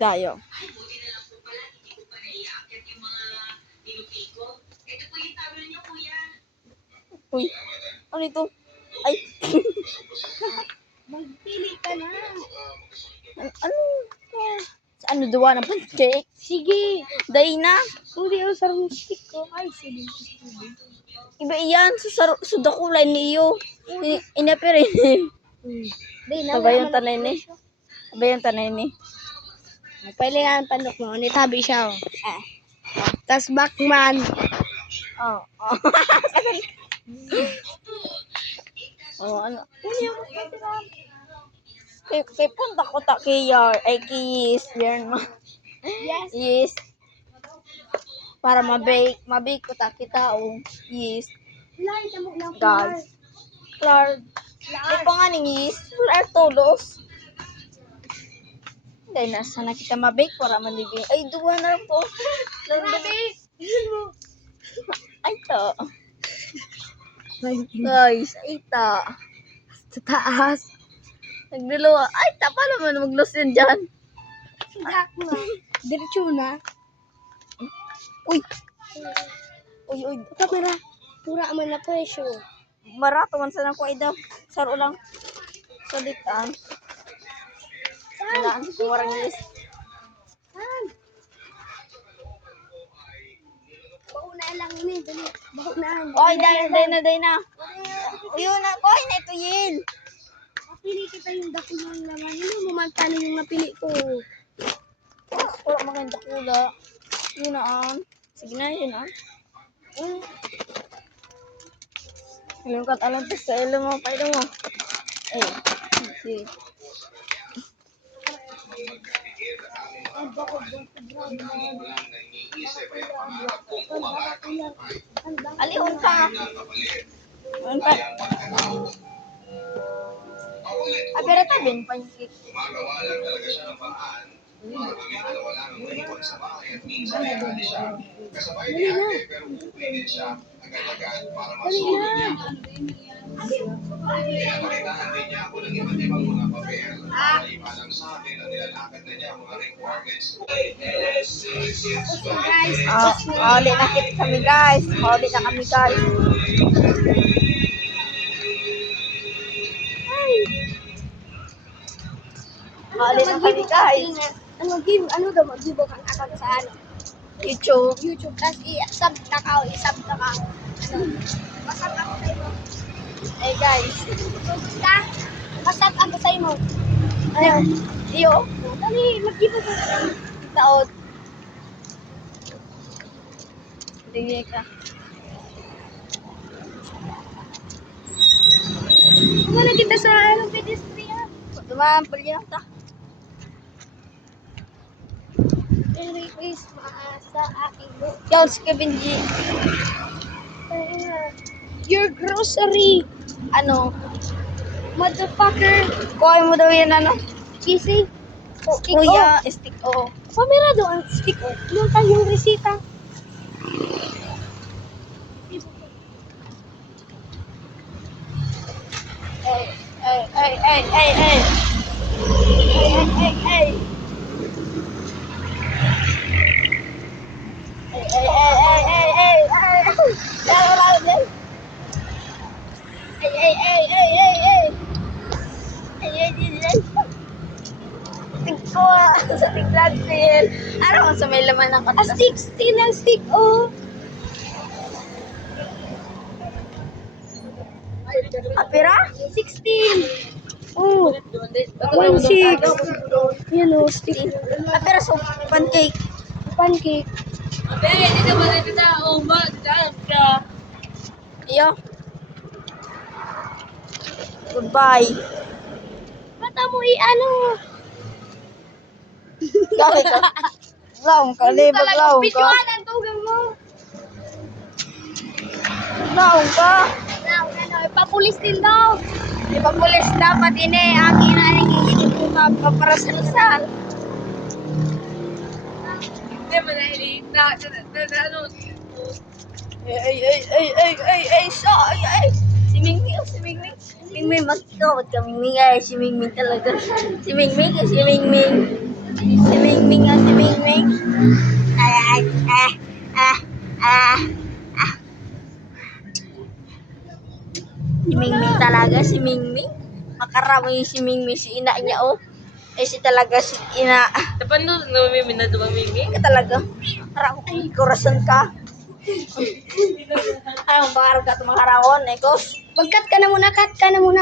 Tayo. Uy, ano ito? Ay. Magpili ka na. Ano? Ano duwa ng pancake? Sige. Dahil na. Hindi ako sa stick ko. Ay, sige. Iba iyan. Sudakulay niyo. Inapir ini. Sabay yung tanay ni. Sabay yung tanay ni. Pwede nga ang pandok mo. Nitabi siya. Tas Batman. Oh. Ano? Kay punta ko ta kay Yes. Yarn mo. Yes. Yes. Para mabake ko ta kita yes. Lai, tamo lang. Guys. Clark. Di pa nga ning yes. Clark todos. Dahil nasa na kita mabake para manibig. Ay, duwa na po. Ay, to. Guys, ay ta. Sa taas. Nagdalawa. Ay, ta. Paano man mag-loss yan dyan? Dak mo. Diretso na. Uy. Uy. Kamera. Pura man na presyo. Marato man sa nako ida. Saro lang. Salitan. Saan? Warang yes. Saan? Bauna lang ini. Dali. Baunaan. Oy, day na. Yun na. Oy, na ito yin. Napili kita yung dako ng laman. Hindi mo magkano yung napili ko. Wala maganda kula. Yun na sige na, yun na. Alam ka, alam ka sa ilo mo, paido mo. Ay, sige. Alihon ka. Alihon pa. Pero tabi pa yung cake. Gumagawa lang talaga siya ng paraan. Dalawa lang ang maiwan sa bahay at minsan ay hali siya. Kasabay ni ate pero uuwi din siya agad-agad para masolve niya. Pinapalitaan din niya ako ng iba't ibang mga papel. Maliban sa atin na nilalakad na niya mga requirements. Huli na kami guys. Huli na kami guys. Ano daw mag-give kang account sa ano? YouTube. Tapos i-sub na ka. Masat ako sa imo. Hey guys. Masat ako sa imo. Ayun. Iyo. Dali, mag-give ka. Taot. Tingin ka. Kumana kita sa ano, pedestrian. Tumahan pa liya ta. Merry Christmas sa aking book. Girls, Kevin G. Your grocery. Ano? Motherfucker. Kuha mo daw yan ano? Kissing. Stick Kuya, stick o. Pamira daw ang stick o. Yung tayong resita. Ay. Tingko sa tinglag din. Ano sa may laman ng kanila? Stick, still ang stick o. Apira? 16. Oh. 1-6. Yan o, stick. Apira so pancake. Pancake. Iyo. Goodbye. Mata mo i-ano. Bakit ka? Laong ka, libag laong ka. Pictuan ang tugang mo. Laong ka. Ipapulis din daw. Di ba pulis dapat ini? Akin na nagiging puta para sa lasal. Hindi mo nahilig na ano. Ay. Si Mingming. Mingming, magkakawat ka, Mingming. Ay, si Mingming talaga. Si Mingming. Mingming. Ay, Si Mingming talaga, si Mingming. Makarami si Mingming, si ina niya, oh. Eh, si talaga, si ina. Dapat no, namimim na dumamiming. Ka talaga. Harap, ay, kurasan ka. Ay, ang pangarap ka ito mga harawon, eh, Kos. Mag-cut ka na muna, cut ka na muna.